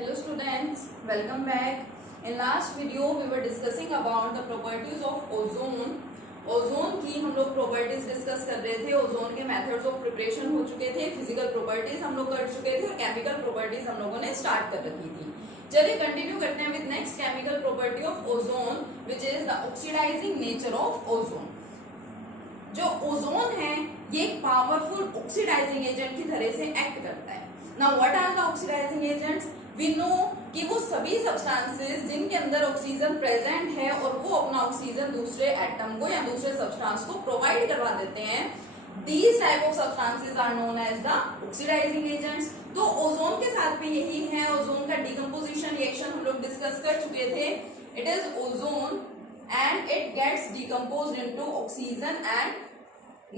Hello students, welcome back. In last video we were discussing about the properties of ozone. Ozone की हम लोग properties discuss कर रहे थे. ओजोन के मेथड्स ऑफ प्रिपरेशन हो चुके थे, फिजिकल प्रॉपर्टीज हम लोग कर चुके थे और केमिकल प्रॉपर्टीज हम लोगों ने स्टार्ट कर रखी थी. चलिए कंटिन्यू करते हैं with next chemical property of ozone which is the oxidising nature of ozone. जो ओजोन है ये एक पावरफुल ऑक्सीडाइजिंग एजेंट की तरह से एक्ट करता है. Now what are the oxidising agents? We know कि वो सभी सब्सटेंसेस जिनके अंदर ऑक्सीजन प्रेजेंट है और वो अपना ऑक्सीजन दूसरे एटम को या दूसरे सब्सटेंस को प्रोवाइड करवा देते हैं. These type of substances are known as the oxidizing agents. तो ओजोन के साथ भी यही है. ओजोन का डिकम्पोजिशन रिएक्शन हम लोग डिस्कस कर चुके थे. It is ozone and it gets decomposed into oxygen and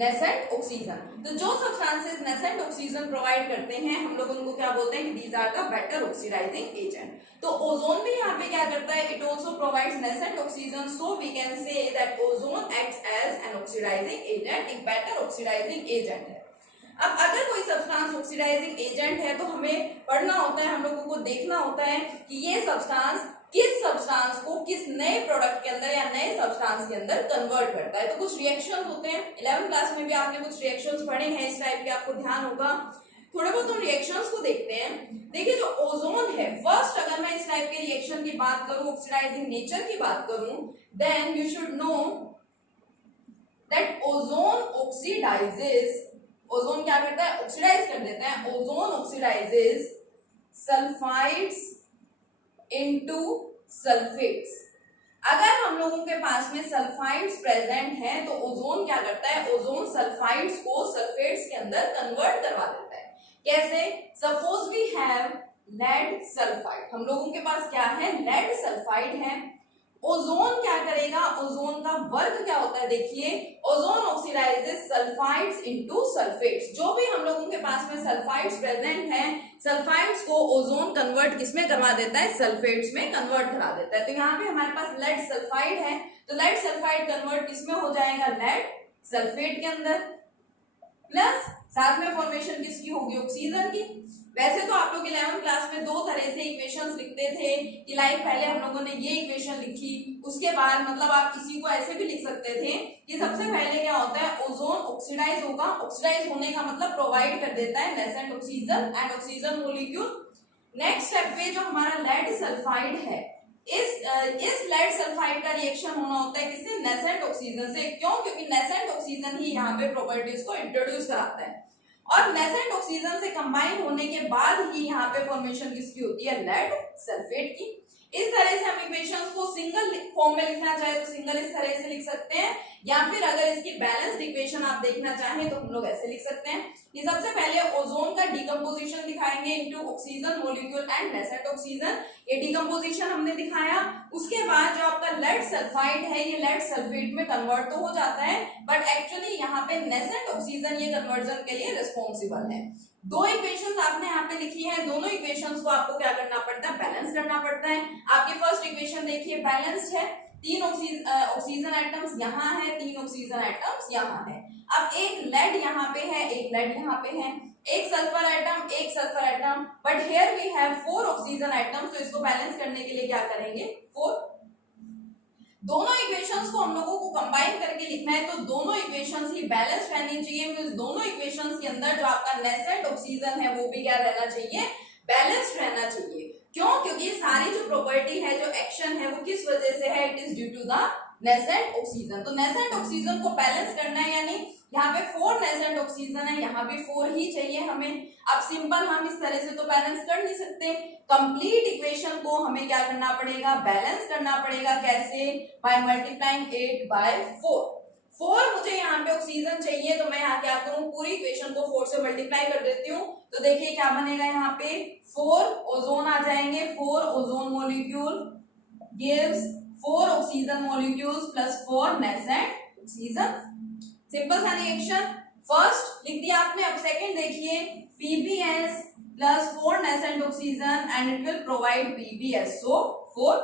nascent oxygen. तो जो सब्सटेंसेस नेसेंट ऑक्सीजन प्रोवाइड करते हैं हम लोग उनको क्या बोलते हैं कि these are the better oxidising agent. तो ओजोन भी यहाँ पे क्या करता है? It also provides nascent oxygen. So we can say that ozone acts as an oxidising agent, एक बेटर ऑक्सीडाइजिंग एजेंट है. अब अगर कोई सब्सटेंस ऑक्सीडाइजिंग एजेंट है तो हमें पढ़ना होता है, हम लोगों को देखना होता है कि ये सब्सटेंस किस सब्सटेंस को किस नए प्रोडक्ट के अंदर या नए सब्सटेंस के अंदर कन्वर्ट करता है. तो कुछ रिएक्शंस होते हैं. 11th क्लास में भी आपने कुछ रिएक्शंस पढ़े हैं इस टाइप के, आपको ध्यान होगा. थोड़े बहुत हम रिएक्शंस को देखते हैं. देखिए जो ओजोन है, फर्स्ट अगर मैं इस टाइप के रिएक्शन की बात करूं, ऑक्सीडाइजिंग नेचर की बात करूं, then you should know that ozone oxidises. Ozone क्या करता है? ऑक्सीडाइज कर देता है. Ozone oxidises sulphides into sulphates. अगर हम लोगों के पास में सल्फाइड्स प्रेजेंट हैं तो ओजोन क्या करता है? ओजोन सल्फाइड्स को सल्फेट्स के अंदर कन्वर्ट करवा देता है. कैसे? Suppose we have lead sulphide. हम लोगों के पास क्या है? लेड सल्फाइड है. ओजोन क्या करेगा? ओजोन का वर्क क्या होता है? देखिए, ozone oxidises sulphides into sulphates. जो भी हम लोगों के पास में सल्फाइड्स प्रेजेंट हैं, सल्फाइड्स को ओजोन कन्वर्ट किसमें करवा देता है? सल्फेट्स में कन्वर्ट करा देता है. तो यहाँ पे हमारे पास लेड सल्फाइड है, तो लेड सल्फाइड कन्वर्ट किसमें हो जाएगा? लेड सल्फेट के अंदर. प्लस साथ में फॉर्मेशन किसकी होगी? ऑक्सीजन की. वैसे तो आप लोग 11th क्लास में दो तरह से इक्वेशंस लिखते थे कि लाइक पहले हम लोगों ने ये इक्वेशन लिखी, उसके बाद मतलब आप इसी को ऐसे भी लिख सकते थे कि सबसे पहले क्या होता है? ओजोन ऑक्सीडाइज होगा. ऑक्सीडाइज होने का मतलब प्रोवाइड कर देता है nascent oxygen and oxygen molecule. Next step पे जो हमारा लेड सल्फाइड है, इस लेड सल्फाइड का रिएक्शन होना होता है किससे? नेसेंट ऑक्सीजन से. क्यों? क्योंकि नेसेंट ऑक्सीजन ही यहाँ पे प्रॉपर्टीज को इंट्रोड्यूस कराता है और नेसेंट ऑक्सीजन से कंबाइन होने के बाद ही यहाँ पे फॉर्मेशन किसकी होती है? लेड सल्फेट की. इस तरह से हम इक्वेशंस को सिंगल फॉर्म में लिखना चाहे तो सिंगल इस तरह से लिख सकते हैं, या फिर अगर इसकी बैलेंस्ड इक्वेशन आप देखना चाहें तो हम लोग ऐसे लिख सकते हैं कि सबसे पहले ओजोन का डिकम्पोजिशन दिखाएंगे into oxygen molecule and nascent oxygen. ये डिकम्पोजिशन हमने दिखाया. उसके बाद जो आपका लेड सल्फाइड है ये लेड सल्फेट में कन्वर्ट तो हो जाता है, बट एक्चुअली यहाँ पे नेसेंट ऑक्सीजन ये कन्वर्जन के लिए रिस्पॉन्सिबल है. दो इक्वेशंस आपने यहाँ पे लिखी है, दोनों इक्वेशंस को आपको क्या करना पड़ता है? बैलेंस करना पड़ता है. आपकी फर्स्ट इक्वेशन देखिए बैलेंस्ड है. तीन ऑक्सीजन एटम्स यहाँ है, तीन ऑक्सीजन एटम्स यहाँ है. अब एक लेड यहाँ पे है, एक लेड यहाँ पे है, एक सल्फर एटम, एक sulphur atom, but here we have 4 oxygen atoms. तो इसको बैलेंस करने के लिए क्या करेंगे? 4. दोनों इक्वेशंस को हम लोगों को कंबाइन करके लिखना है तो दोनों इक्वेशंस ही बैलेंस्ड रहनी चाहिए. मींस दोनों इक्वेशंस के अंदर जो आपका नेसेंट ऑक्सीजन है वो भी क्या रहना चाहिए? बैलेंस्ड रहना चाहिए. क्यों? क्योंकि सारी जो प्रॉपर्टी है, जो एक्शन है, वो किस वजह से है? It is due to the nascent oxygen. तो नेसेंट ऑक्सीजन को बैलेंस करना है, यानी यहाँ पे 4 नेसेंट ऑक्सीजन है, यहाँ भी 4 ही चाहिए हमें. अब सिंपल हम इस तरह से तो बैलेंस कर नहीं सकते. कंप्लीट इक्वेशन को हमें क्या करना पड़ेगा? बैलेंस करना पड़ेगा. कैसे? By multiplying 8 bye 4. 4 मुझे यहाँ पे ऑक्सीजन चाहिए तो मैं यहाँ क्या करूँ? पूरी इक्वेशन को 4 से मल्टीप्लाई कर देती हूँ. तो देखिए क्या बनेगा यहाँ पे? 4 ओजोन आ जाएंगे. 4 ozone molecule gives 4 oxygen molecules plus 4 nascent oxygen. Simple सा रिएक्शन. फर्स्ट लिख दिया आपने. अब सेकंड देखिए, PbS plus 4 nascent oxygen and it will provide PbSO4.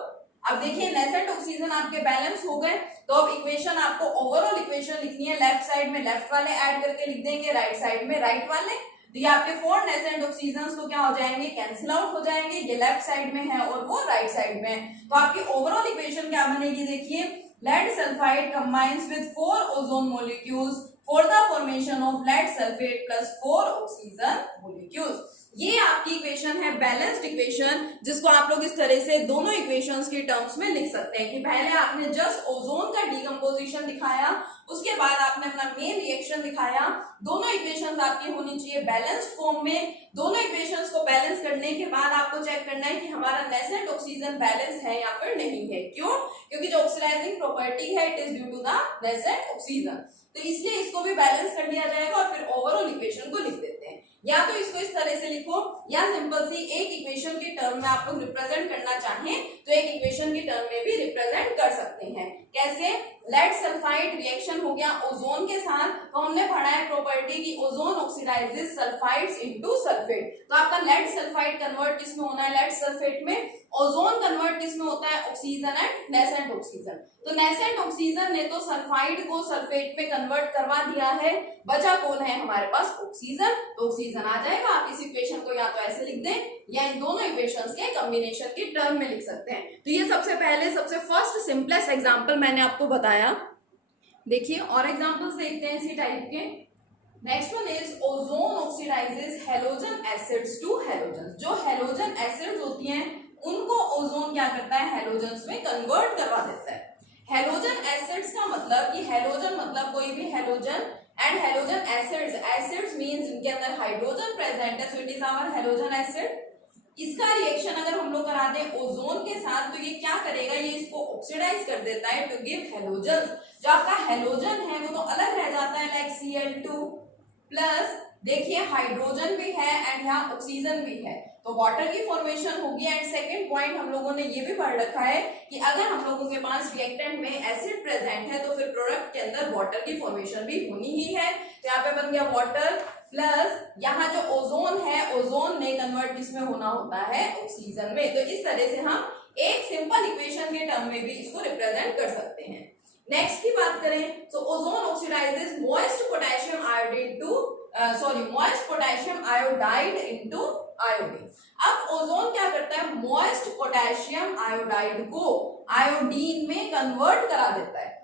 अब देखिए नेसेंट ऑक्सीजन आपके बैलेंस हो गए. तो अब इक्वेशन आपको ओवरऑल इक्वेशन लिखनी है. लेफ्ट साइड में लेफ्ट वाले ऐड करके लिख देंगे, राइट साइड में राइट वाले. तो ये आपके 4 नेसेंट ऑक्सीजन तो क्या हो जाएंगे, कैंसिल आउट हो जाएंगे, ये लेफ्ट साइड में है और वो राइट साइड में है। तो आपकी ओवरऑल इक्वेशन क्या बनेगी, देखिए lead sulphide combines with 4 ozone molecules for the formation of lead sulphate plus 4 oxygen molecules. ये आपकी इक्वेशन है बैलेंस्ड इक्वेशन, जिसको आप लोग इस तरह से दोनों इक्वेशंस के टर्म्स में लिख सकते हैं कि पहले आपने जस्ट ओजोन का डीकंपोजिशन दिखाया, उसके बाद आपने अपना मेन रिएक्शन दिखाया। दोनों इक्वेशंस आपकी होनी चाहिए बैलेंस्ड फॉर्म में। दोनों इक्वेशंस को बैलेंस करने के बाद आपको चेक करना है कि हमारा नेसेंट ऑक्सीजन बैलेंस है या फिर नहीं है। क्यों? क्योंकि जो ऑक्सीडाइजिंग प्रॉपर्टी है it is due to the nascent oxygen, तो इसलिए इसको भी बैलेंस कर लिया जाएगा और फिर ओवरऑल इक्वेशन को लिख देते हैं। या तो इसको इस तरह से लिखो, या सिंपल सी एक इक्वेशन के टर्म में आप लोग रिप्रेजेंट करना चाहें तो एक इक्वेशन के टर्म में भी रिप्रेजेंट कर सकते हैं। कैसे? लेड सल्फाइड रिएक्शन हो गया ओजोन के साथ, तो हमने पढ़ा है प्रॉपर्टी की ozone oxidises sulphides into sulphate. तो आपका लेड सल्फाइड कन्वर्ट किसमें होना है, लेड सल्फेट में। ओजोन कन्वर्ट किसमें होता है, ऑक्सीजन एंड नेसेंट ऑक्सीजन। तो नेसेंट ऑक्सीजन ने तो सल्फाइड को सल्फेट में कन्वर्ट करवा दिया है, बचा कौन है हमारे पास, ऑक्सीजन। तो ऑक्सीजन आ जाएगा। आप इस इक्वेशन को या तो ऐसे लिख दें या इन दोनों इक्वेशंस के कॉम्बिनेशन के टर्म में लिख सकते हैं। तो ये सबसे पहले सबसे फर्स्ट सिंपलेस्ट एग्जांपल मैंने आपको बताया। देखिए और एग्जांपल्स देखते हैं इसी टाइप के। Next one is ozone oxidises halogen acids to halogen. जो हैलोजन एसिड्स होती हैं उनको ओजोन क्या करता है, हैलोजन्स में कन्वर्ट करवा देता है। हैलोजन एसिड्स का मतलब कि हैलोजन मतलब कोई भी halogen and halogen acids, acids means इनके अंदर हाइड्रोजन प्रेजेंट है, so it is our halogen acid. इसका रिएक्शन अगर हम लोग करा दें ओजोन के साथ तो ये क्या करेगा, ये इसको ऑक्सीडाइज कर देता है टू गिव हैलोजन। जो आपका हैलोजन है वो तो अलग रह जाता है लाइक Cl2 प्लस, देखिए हाइड्रोजन भी है एंड यहाँ ऑक्सीजन भी है, तो वाटर की फॉर्मेशन होगी। एंड सेकंड पॉइंट हम लोगों ने ये भी पढ़ रखा है कि अगर हम लोगों के पास रिएक्टेंट में एसिड प्रेजेंट है तो फिर प्रोडक्ट के अंदर वाटर की फॉर्मेशन भी होनी ही है। तो यहाँ पे बन गया वाटर प्लस, यहाँ जो ओजोन है ओजोन में कन्वर्ट किसमें होना होता है, ऑक्सीजन में। तो इस तरह से हम एक सिंपल इक्वेशन के टर्म में भी इसको रिप्रेजेंट कर सकते हैं। नेक्स्ट की बात करें तो ozone oxidises moist potassium iodine to moist potassium iodide into iodine. अब ओजोन क्या करता है, मॉइस्ट पोटेशियम आयोडाइड को आयोडीन में कन्वर्ट करा देता है।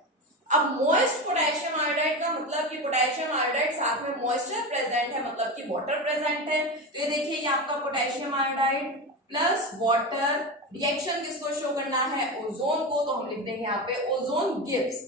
अब मॉइस्ट पोटेशियम आयोडाइड का मतलब कि पोटेशियम आयोडाइड साथ में मॉइस्चर प्रेजेंट है, मतलब कि वाटर प्रेजेंट है। तो ये देखिए ये आपका potassium iodide plus water, reaction किसको शो करना है, ओजोन को, तो हम लिख देंगे यहाँ पे ओजोन गिव्स।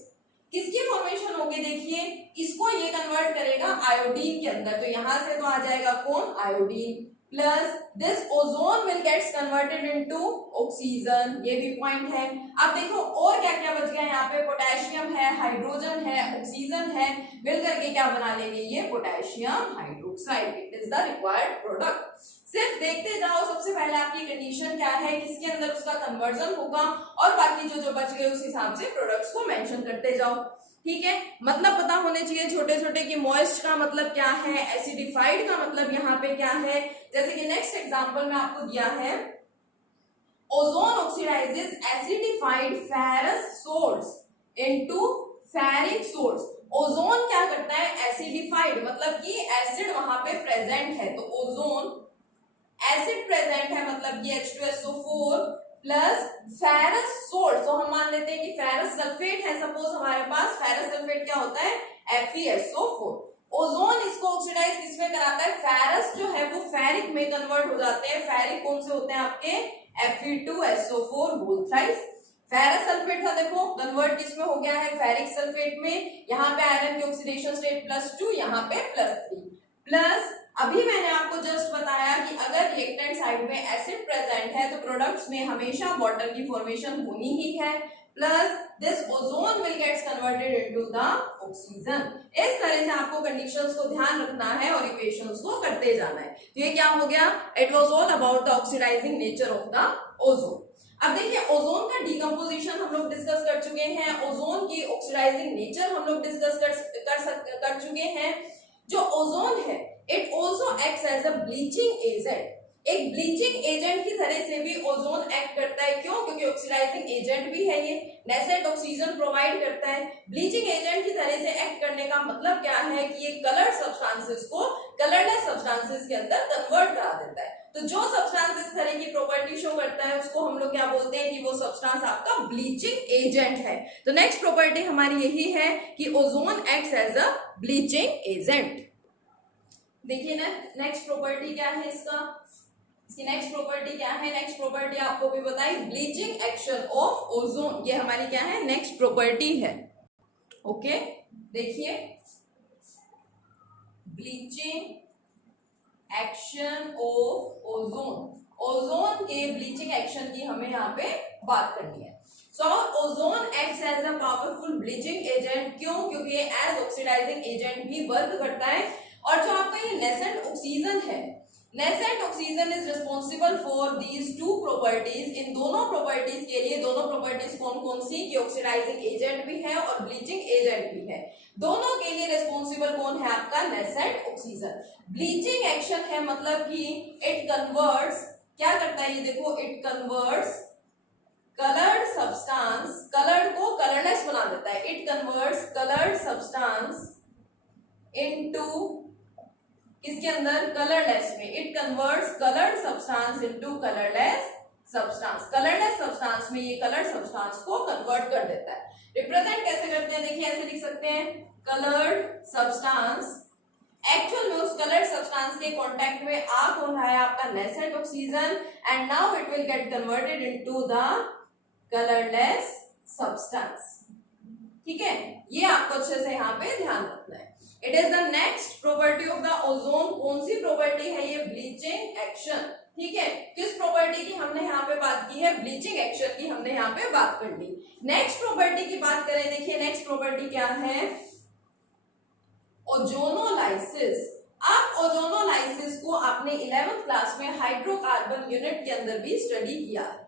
किसकी फॉर्मेशन होगी, देखिए इसको ये कन्वर्ट करेगा आयोडीन के अंदर, तो यहां से तो आ जाएगा कौन, iodine plus this ozone will gets converted into oxygen, ये भी पॉइंट है। अब देखो और क्या क्या बच गया, यहाँ पे पोटेशियम है, हाइड्रोजन है, ऑक्सीजन है, मिल करके क्या बना लेंगे, ये potassium hydroxide. It is the required product. सिर्फ देखते जाओ सबसे पहले आपकी कंडीशन क्या है, किसके अंदर उसका कन्वर्जन होगा, और बाकी जो बच गए उस हिसाब से प्रोडक्ट्स को मेंशन करते जाओ। ठीक है, मतलब पता होने चाहिए छोटे छोटे कि मॉइस्ट का मतलब क्या है, एसिडिफाइड का मतलब यहाँ पे क्या है। जैसे कि नेक्स्ट एग्जांपल में आपको दिया है ozone oxidises acidified ferrous salts into ferric salts. Ozone क्या करता है, एसिडिफाइड मतलब कि एसिड वहां पे प्रेजेंट है, तो ओजोन एसिड प्रेजेंट है मतलब कि H2SO4 प्लस फेरस सोल्ट, तो हम मान लेते हैं कि फेरस सल्फेट है सपोज हमारे पास, फेरस सल्फेट क्या होता है, FeSO4। ओजोन इसको ऑक्सीडाइज किसमें कराता है, फेरस जो है वो फेरिक में कन्वर्ट हो जाते हैं। फेरिक कौन से होते हैं आपके, Fe2SO4 whole thrice. Ferrous sulphate था देखो कन्वर्ट किसमें हो गया है, फेरिक सल्फेट में। यहाँ पे आयरन की ऑक्सीडेशन स्टेट +2, यहाँ पे +3 प्लस। अभी मैंने आपको जस्ट बताया कि अगर रिएक्टेंट साइड में एसिड प्रेजेंट है तो प्रोडक्ट्स में हमेशा वाटर की फॉर्मेशन होनी ही है, plus this ozone will gets converted into the oxygen. इस तरह से आपको कंडीशंस को ध्यान रखना है और इक्वेशंस को करते जाना है। तो ये क्या हो गया, it was all about the oxidising nature of the ozone. अब देखिए ओजोन का डीकंपोजिशन हम लोग डिस्कस कर चुके हैं, ओजोन की ऑक्सीडाइजिंग नेचर हम लोग डिस्कस कर चुके हैं। जो ओजोन है it also acts as a bleaching agent. एक ब्लीचिंग एजेंट की तरह से भी ओजोन एक्ट करता है। क्यों? क्योंकि ऑक्सीडाइजिंग एजेंट भी है, ये नेसेंट ऑक्सीजन प्रोवाइड करता है। ब्लीचिंग एजेंट की तरह से एक्ट करने का मतलब क्या है कि ये कलर्ड सब्सटेंसेस को कलरलेस सब्सटेंसेस के अंदर कन्वर्ट करा देता है। तो जो सब्सटेंस इस तरह की प्रॉपर्टी शो करता है उसको हम लोग क्या बोलते हैं कि वो सब्सटेंस आपका ब्लीचिंग एजेंट है। तो नेक्स्ट प्रॉपर्टी हमारी यही है कि ozone acts as a bleaching agent. देखिए ना नेक्स्ट प्रॉपर्टी क्या है इसकी नेक्स्ट प्रॉपर्टी क्या है? नेक्स्ट प्रॉपर्टी आपको भी बताई, ब्लीचिंग एक्शन ऑफ ओजोन। ये हमारी क्या है? नेक्स्ट प्रॉपर्टी है। ओके, देखिए bleaching action of ozone, ozone के ब्लीचिंग एक्शन की हमें यहाँ पे बात करनी है। So ozone acts as a powerful bleaching agent. क्यों? क्योंकि ये एज ऑक्सीडाइजिंग एजेंट भी वर्क करता है। और जो आपका ये नेसेंट ऑक्सीजन है, nascent oxygen is responsible for these two properties. इन दोनों प्रॉपर्टीज के लिए, दोनों प्रॉपर्टीज कौन कौन सी? कि ऑक्सीडाइजिंग एजेंट भी है और ब्लीचिंग एजेंट भी है। दोनों के लिए रिस्पॉन्सिबल कौन है? आपका नेसेंट ऑक्सीजन। ब्लीचिंग एक्शन है मतलब कि इट कन्वर्ट्स, क्या करता है ये देखो, it converts coloured substance, coloured को कलरलेस बना देता है। It converts coloured substance into किसके अंदर? कलरलेस में। It converts coloured substance into colourless substance. Colourless substance में ये कलर्ड सब्सटेंस को कन्वर्ट कर देता है। रिप्रेजेंट कैसे करते हैं? देखिए ऐसे लिख सकते हैं, कलर्ड सब्सटेंस। एक्चुअल में उस कलर्ड सब्सटेंस के कांटेक्ट में आ कौन रहा है? आपका nascent oxygen. And now it will get converted into the colourless substance. ठीक है, ये आपको अच्छे से यहाँ पे ध्यान रखना है। It is the next property of the ozone. कौन सी प्रॉपर्टी है ये? Bleaching action. ठीक है, किस प्रॉपर्टी की हमने यहाँ पे बात की है? ब्लीचिंग एक्शन की हमने यहाँ पे बात कर ली। नेक्स्ट प्रॉपर्टी की बात करें, देखिए नेक्स्ट प्रॉपर्टी क्या है? ओजोनोलाइसिस। अब ओजोनोलाइसिस को आपने 11th क्लास में हाइड्रोकार्बन यूनिट के अंदर भी स्टडी किया है।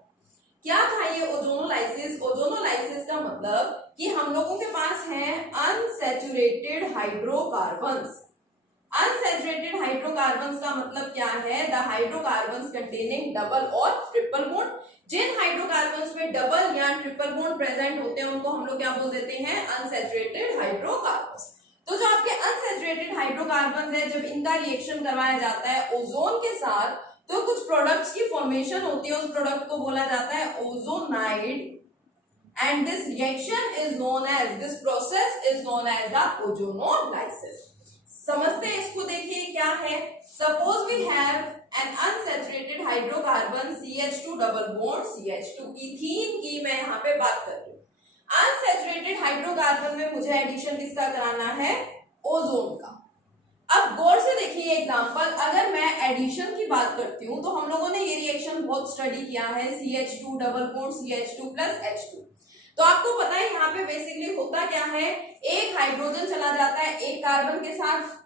क्या था ये ओजोनोलाइसिस? ओजोनोलाइसिस का मतलब कि हम लोगों के पास है अनसैचुरेटेड हाइड्रोकार्बन्स। अनसैचुरेटेड हाइड्रोकार्बन्स का मतलब क्या है? द हाइड्रोकार्बन्स कंटेनिंग डबल और ट्रिपल बॉन्ड। जिन हाइड्रोकार्बन्स में डबल या ट्रिपल बॉन्ड प्रेजेंट होते हैं उनको हम लोग क्या बोल देते हैं? Unsaturated hydrocarbons. तो जो आपके अनसैचुरेटेड हाइड्रोकार्बन्स है, जब इनका रिएक्शन करवाया जाता है ओजोन के साथ, तो कुछ प्रोडक्ट्स की फॉर्मेशन होती है। उस प्रोडक्ट को बोला जाता है ozonide. And this reaction is known as, this process is known as the ozonolysis. समझते हैं इसको, देखिए क्या है? Suppose we have an unsaturated hydrocarbon CH2 double bond CH2, ethene की मैं यहाँ पे बात कर रही हूँ। अनसैचुरेटेड हाइड्रोकार्बन में मुझे एडिशन किसका कराना है? ओजोन का। अब गौर से देखिए एग्जांपल, अगर मैं एडिशन की बात करती हूँ तो हम लोगों ने ये रिएक्शन बहुत स्टडी किया है, CH2 double bond CH2 plus H2। तो आपको पता है यहाँ पे बेसिकली होता क्या है? एक हाइड्रोजन चला जाता है एक कार्बन के साथ।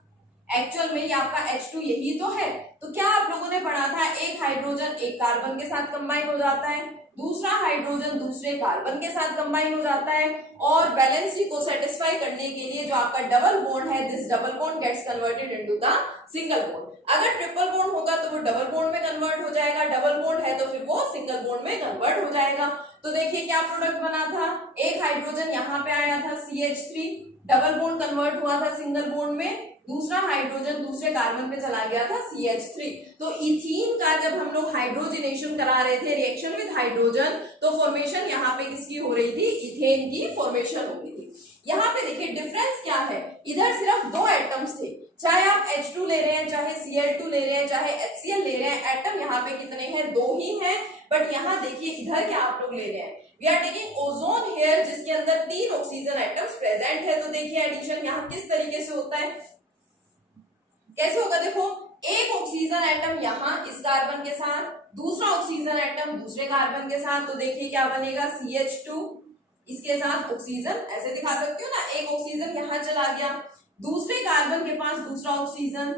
एक्चुअल में ये आपका H2 यही तो है। तो क्या आप लोगों ने पढ़ा था? एक हाइड्रोजन एक कार्बन के साथ कंबाइन हो जाता है, दूसरा हाइड्रोजन दूसरे कार्बन के साथ कंबाइन हो जाता है, और वैलेंसी को सेटिस्फाई करने के लिए जो आपका डबल बॉन्ड है, this double bond gets converted into the single bond. अगर ट्रिपल बॉन्ड होगा तो वो डबल बॉन्ड में कन्वर्ट हो जाएगा, डबल बॉन्ड है तो फिर वो सिंगल बॉन्ड में कन्वर्ट हो जाएगा। तो देखिए क्या प्रोडक्ट बना था? एक हाइड्रोजन यहाँ पे आया था CH3, डबल बॉन्ड कन्वर्ट हुआ था सिंगल बॉन्ड में, दूसरा हाइड्रोजन दूसरे कार्बन पे चला गया था CH3। तो इथीन का जब हम लोग हाइड्रोजनेशन करा रहे थे, रिएक्शन विद हाइड्रोजन, तो फॉर्मेशन यहाँ पे किसकी हो रही थी? इथेन की फॉर्मेशन हो रही थी। यहाँ पे देखिए डिफरेंस क्या है? इधर सिर्फ दो एटम्स थे, चाहे आप H2 ले रहे हैं, चाहे Cl2 ले रहे हैं, चाहे HCl ले रहे हैं, एटम यहाँ पे कितने हैं? दो ही हैं। बट यहाँ देखिए इधर क्या आप लोग ले रहे हैं? We are taking ozone here, जिसके अंदर 3 ऑक्सीजन एटम्स प्रेजेंट है। तो देखिए एडिशन यहाँ किस तरीके से होता है, कैसे होगा? देखो एक ऑक्सीजन एटम यहाँ इस कार्बन के साथ, दूसरा ऑक्सीजन एटम दूसरे कार्बन के साथ। तो देखिए क्या बनेगा? CH2 इसके साथ ऑक्सीजन, ऐसे दिखा सकती हूँ ना, एक ऑक्सीजन यहाँ चला गया, दूसरे कार्बन के पास दूसरा ऑक्सीजन।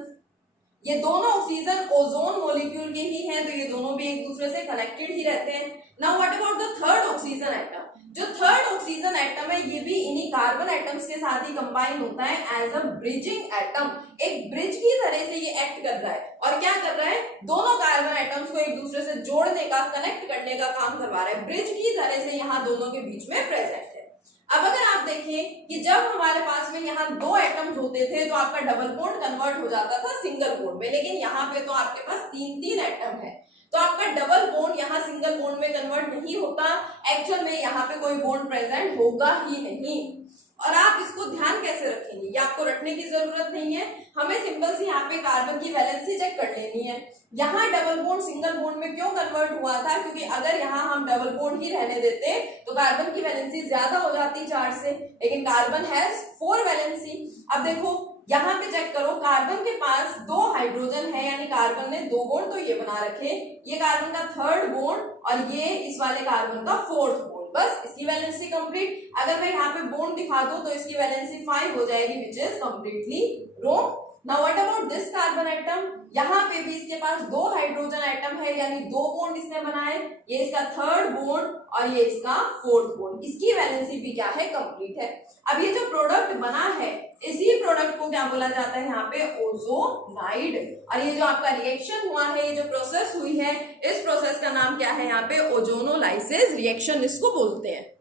ये दोनों ऑक्सीजन ओजोन मॉलिक्यूल के ही हैं, तो ये दोनों भी एक दूसरे से कनेक्टेड ही रहते हैं। Now what about the third oxygen atom? जो थर्ड ऑक्सीजन एटम है ये भी इन्हीं कार्बन एटम्स के साथ ही कंबाइन होता है एज अ ब्रिजिंग एटम। एक ब्रिज की तरह से ये एक्ट कर रहा है। और क्या कर रहा है? दोनों कार्बन एटम एक दूसरे से जोड़ने का, कनेक्ट करने का काम करवा रहा है, ब्रिज की तरह से यहाँ दोनों के बीच में प्रेजेंट है। अब अगर आप देखें कि जब हमारे पास में यहाँ दो एटम्स होते थे तो आपका डबल बॉन्ड कन्वर्ट हो जाता था सिंगल बॉन्ड में, लेकिन यहाँ पे तो आपके पास तीन तीन एटम है, तो आपका डबल बॉन्ड यहाँ सिंगल बॉन्ड में कन्वर्ट नहीं होता, एक्चुअल में यहाँ पे कोई बॉन्ड प्रेजेंट होगा ही नहीं। और आप इसको ध्यान कैसे रखेंगे, ये आपको रटने की जरूरत नहीं है, हमें सिंपल सी यहाँ पे कार्बन की वैलेंसी चेक कर लेनी है। यहाँ डबल बॉन्ड सिंगल बॉन्ड में क्यों कन्वर्ट हुआ था, क्योंकि अगर यहाँ हम डबल बॉन्ड ही रहने देते तो कार्बन की वैलेंसी ज्यादा हो जाती 4 से, लेकिन कार्बन हैज 4 वैलेंसी। अब देखो यहाँ पे चेक करो, कार्बन के पास 2 हाइड्रोजन है, यानी कार्बन ने 2 बॉन्ड तो ये बना रखे, ये कार्बन का 3rd बॉन्ड और ये इस वाले कार्बन का 4th बॉन्ड, बस इसकी वैलेंसी कंप्लीट। अगर मैं यहाँ पे बॉन्ड दिखा दूं तो इसकी वैलेंसी 5 हो जाएगी, which is completely wrong. Now what about this carbon atom, यहाँ पे भी इसके पास 2 हाइड्रोजन एटम है, यानी 2 बॉन्ड इसने बनाए, ये इसका 3rd बॉन्ड और ये इसका 4th बॉन्ड, इसकी वैलेंसी भी क्या है, कंप्लीट है। अब ये जो प्रोडक्ट बना है, इसी प्रोडक्ट को क्या बोला जाता है यहाँ पे, ओजोनाइड। और ये जो आपका रिएक्शन हुआ है, ये जो प्रोसेस हुई है, इस प्रोसेस का नाम क्या है यहाँ पे, ओजोनोलाइसिस रिएक्शन इसको बोलते हैं।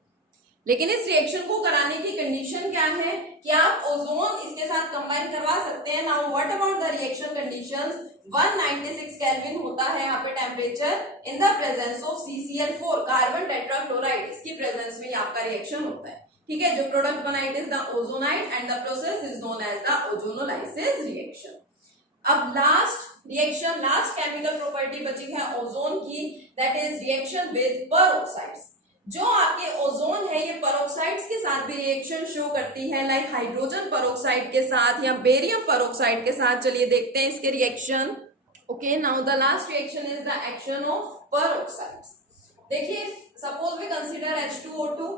लेकिन इस रिएक्शन को कराने की कंडीशन क्या है कि आप ओजोन इसके साथ कंबाइन करवा सकते हैं। Now what about the reaction conditions, 196 kelvin होता है यहाँ पे temperature in the presence of CCl4 carbon tetrachloride, इसकी प्रेजेंस में आपका रिएक्शन होता है, ठीक है। जो प्रोडक्ट बना it is the ozonide and the process is known as the ozonolysis reaction. अब last reaction, last chemical property बची है ओजोन की, that is reaction with peroxides. जो आपके ओजोन है ये पेरोक्साइड्स के साथ भी रिएक्शन शो करती है, लाइक हाइड्रोजन पेरोक्साइड के साथ या बेरियम पेरोक्साइड के साथ। चलिए देखते हैं इसके reaction. Okay, now the last reaction is the action of peroxides. देखिए suppose we consider H2O2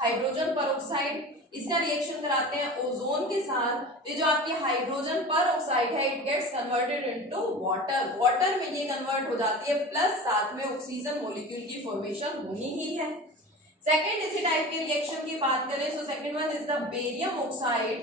hydrogen peroxide, इसका रिएक्शन कराते हैं ओजोन के साथ। ये जो आपकी हाइड्रोजन पेरोक्साइड है, it gets converted into water, water में ये कन्वर्ट हो जाती है, प्लस साथ में ऑक्सीजन मॉलिक्यूल की फॉर्मेशन होनी ही है। सेकेंड इसी टाइप के रिएक्शन की बात करें, so second one is the barium oxide,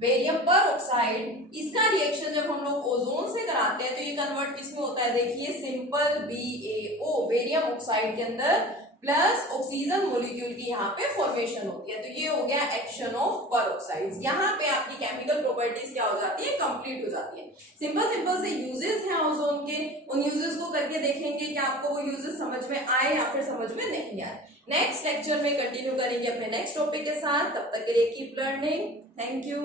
barium peroxide. इसका रिएक्शन जब हम लोग ओजोन से कराते हैं तो ये कन्वर्ट किसमें होता है, देखिए सिंपल BaO, बेरियम ऑक्साइड के अंदर प्लस ऑक्सीजन मॉलिक्यूल की यहाँ पे फॉर्मेशन होती है, तो ये हो गया एक्शन ऑफ पेरोक्साइड्स। यहाँ पे आपकी केमिकल प्रॉपर्टीज क्या हो जाती है, कंप्लीट हो जाती है। सिंपल सिंपल से यूजेस हैं ओजोन के, उन यूजेस को करके देखेंगे कि आपको वो यूजेस समझ में आए या फिर समझ में नहीं आए। नेक्स्ट लेक्चर में कंटिन्यू करेंगे अपने नेक्स्ट टॉपिक के साथ, तब तक के लिए कीप लर्निंग, थैंक यू।